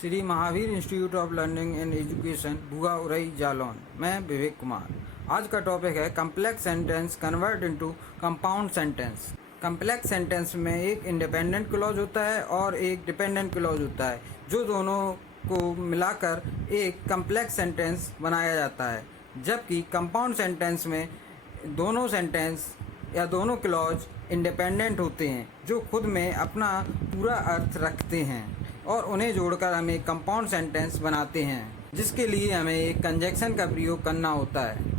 Shri Mahavir institute of learning and education भुआ उरई जालौन। मैं विवेक कुमार। आज का टॉपिक है complex sentence convert into compound sentence. Complex sentence में एक इंडिपेंडेंट क्लॉज होता है और एक डिपेंडेंट क्लॉज होता है, जो दोनों को मिलाकर एक कम्प्लेक्स सेंटेंस बनाया जाता है। जबकि कंपाउंड सेंटेंस में दोनों सेंटेंस या दोनों क्लॉज इंडिपेंडेंट होते हैं, जो खुद में अपना पूरा अर्थ रखते हैं और उन्हें जोड़कर हम एक कंपाउंड सेंटेंस बनाते हैं, जिसके लिए हमें एक कंजक्शन का प्रयोग करना होता है।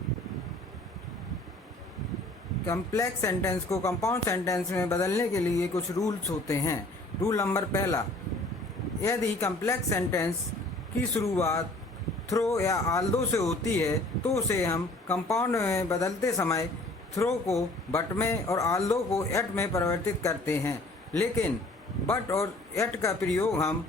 कम्प्लेक्स सेंटेंस को कंपाउंड सेंटेंस में बदलने के लिए कुछ रूल्स होते हैं। रूल नंबर पहला, यदि कम्प्लेक्स सेंटेंस की शुरुआत थ्रो या आल्दो से होती है तो उसे हम कंपाउंड में बदलते समय थ्रो को बट में और आल्दो को एट में परिवर्तित करते हैं। लेकिन बट और एट का प्रयोग हम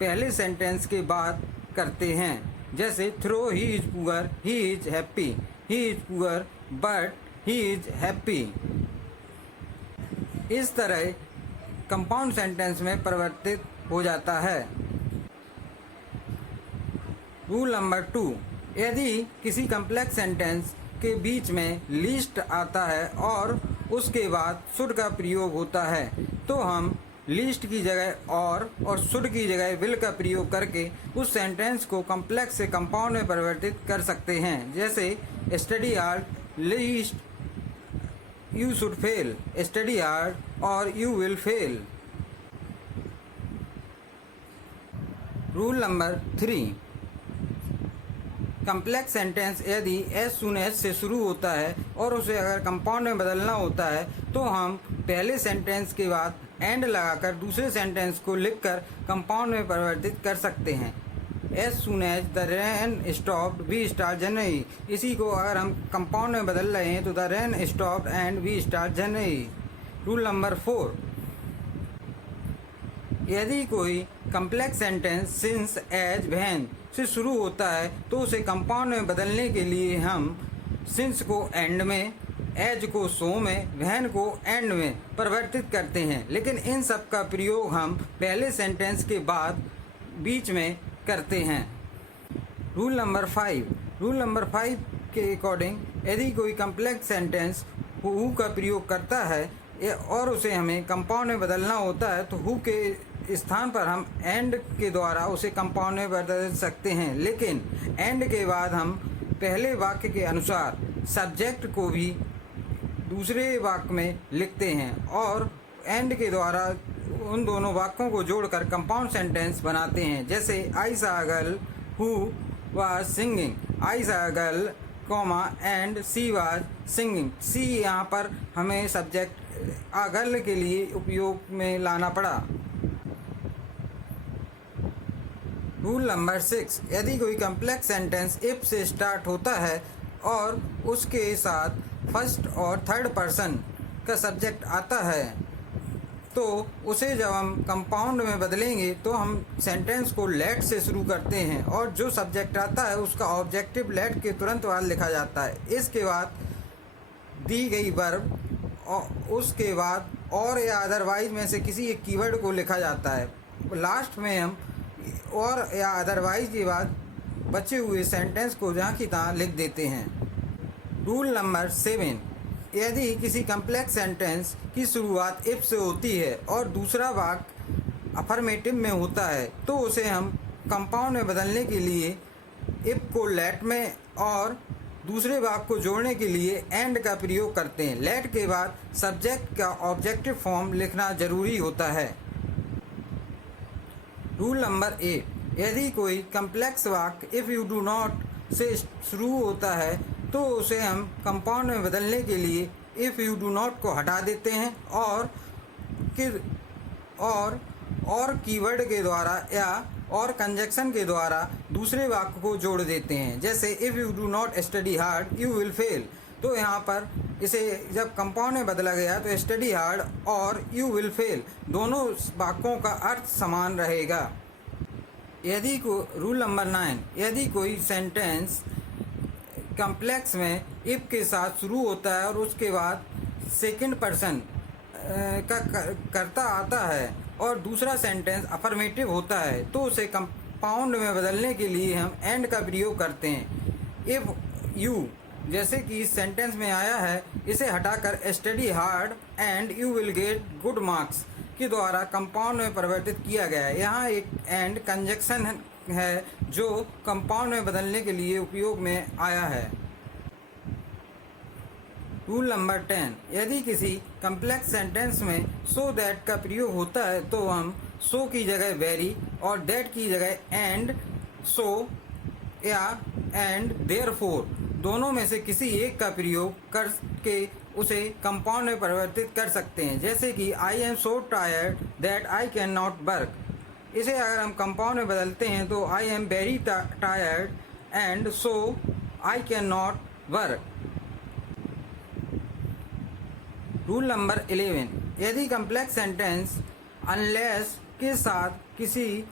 पहले सेंटेंस के बाद करते हैं, जैसे through he is poor, he is happy, he is poor but he is happy. इस तरह कंपाउंड सेंटेंस में परिवर्तित हो जाता है। रूल नंबर 2, यदि किसी कम्प्लेक्स सेंटेंस के बीच में लीस्ट आता है और उसके बाद शुड का प्रयोग होता है, तो हम लीस्ट की जगह और शुड की जगह विल का प्रयोग करके उस सेंटेंस को कम्प्लेक्स से कंपाउंड में परिवर्तित कर सकते हैं। जैसे study hard, lest you should fail, study hard और you will fail. Rule number 3, complex sentence यदि एज सुन एज से शुरू होता है और उसे अगर कंपाउंड में बदलना होता है तो हम पहले सेंटेंस के बाद एंड लगाकर दूसरे सेंटेंस को लिखकर कंपाउंड में परिवर्तित कर सकते हैं। As soon as the rain stopped we start journey, इसी को अगर हम कंपाउंड में बदल रहे हैं तो the rain stopped and we start journey. Rule number 4, यदि कोई complex sentence since as when से शुरू होता है तो उसे कंपाउंड में बदलने के लिए हम सिंस को एंड में, एज को सो में, व्हेन को एंड में परिवर्तित करते हैं। लेकिन इन सब का प्रयोग हम पहले सेंटेंस के बाद बीच में करते हैं। रूल नंबर 5 के अकॉर्डिंग यदि कोई कम्प्लेक्स सेंटेंस हु का प्रयोग करता है और उसे हमें कंपाउंड में बदलना होता है तो हु के स्थान पर हम एंड के द्वारा उसे कंपाउंड में बदल सकते हैं। लेकिन एंड के बाद हम पहले वाक्य के अनुसार सब्जेक्ट को भी दूसरे वाक्य में लिखते हैं और एंड के द्वारा उन दोनों वाक्यों को जोड़कर कंपाउंड सेंटेंस बनाते हैं। जैसे I saw girl who was singing, I saw girl comma and she was singing. She यहाँ पर हमें सब्जेक्ट आ गर्ल के लिए उपयोग में लाना पड़ा। रूल नंबर 6, यदि कोई कम्प्लेक्स सेंटेंस इफ से स्टार्ट होता है और उसके साथ फर्स्ट और थर्ड पर्सन का सब्जेक्ट आता है तो उसे जब हम कंपाउंड में बदलेंगे तो हम सेंटेंस को लेट से शुरू करते हैं और जो सब्जेक्ट आता है उसका ऑब्जेक्टिव लेट के तुरंत बाद लिखा जाता है। इसके बाद दी गई वर्ब और उसके बाद और या अदरवाइज में से किसी एक कीवर्ड को लिखा जाता है। लास्ट में हम और या अदरवाइज के बाद बचे हुए सेंटेंस को जहाँ की तहाँ लिख देते हैं। रूल नंबर 7, यदि किसी कम्प्लेक्स सेंटेंस की शुरुआत इफ से होती है और दूसरा वाक्य अफर्मेटिव में होता है तो उसे हम कंपाउंड में बदलने के लिए इफ को लेट में और दूसरे वाक्य को जोड़ने के लिए एंड का प्रयोग करते हैं। लेट के बाद सब्जेक्ट का ऑब्जेक्टिव फॉर्म लिखना जरूरी होता है। रूल नंबर 8, यदि कोई कम्प्लेक्स वाक्य इफ़ यू डू नॉट से शुरू होता है तो उसे हम कंपाउंड में बदलने के लिए इफ़ यू डू नॉट को हटा देते हैं और कीवर्ड के द्वारा या और कंजक्शन के द्वारा दूसरे वाक्य को जोड़ देते हैं। जैसे if you do not study hard you will fail, तो यहाँ पर इसे जब कंपाउंड में बदला गया तो स्टडी हार्ड और यू विल फेल दोनों वाक्यों का अर्थ समान रहेगा। रूल नंबर 9, यदि कोई सेंटेंस कम्प्लेक्स में इफ के साथ शुरू होता है और उसके बाद सेकंड पर्सन का कर्ता आता है और दूसरा सेंटेंस अफर्मेटिव होता है तो उसे कंपाउंड में बदलने के लिए हम एंड का प्रयोग करते हैं। इफ़ यू, जैसे कि इस सेंटेंस में आया है, इसे हटाकर study hard and you will get good marks के द्वारा कंपाउंड में परिवर्तित किया गया है। यहाँ एक एंड कंजक्शन है जो कंपाउंड में बदलने के लिए उपयोग में आया है। रूल नंबर 10, यदि किसी कम्प्लेक्स सेंटेंस में सो दैट का प्रयोग होता है तो हम सो की जगह वेरी और दैट की जगह एंड, सो या एंड देयरफॉर दोनों में से किसी एक का प्रयोग करके उसे कंपाउंड में परिवर्तित कर सकते हैं। जैसे कि I am so tired that I can not work, इसे अगर हम कंपाउंड में बदलते हैं तो I am very tired and so I can not work. Rule number 11, यदि कम्प्लेक्स सेंटेंस अनलेस के साथ किसी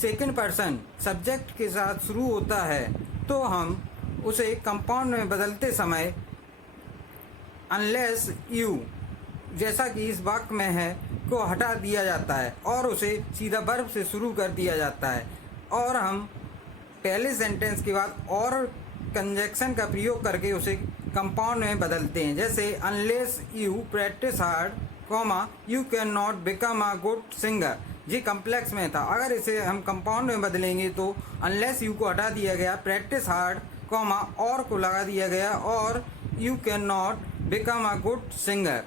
सेकंड पर्सन सब्जेक्ट के साथ शुरू होता है तो हम उसे कंपाउंड में बदलते समय अनलेस यू, जैसा कि इस वाक्य में है, को हटा दिया जाता है और उसे सीधा वर्ब से शुरू कर दिया जाता है और हम पहले सेंटेंस के बाद और कंजक्शन का प्रयोग करके उसे कंपाउंड में बदलते हैं। जैसे unless you practice hard, comma you can not become a good singer, ये कम्प्लेक्स में था। अगर इसे हम कंपाउंड में बदलेंगे तो अनलेस यू को हटा दिया गया, प्रैक्टिस हार्ड, कॉमा और को लगा दिया गया और you can not become a good singer.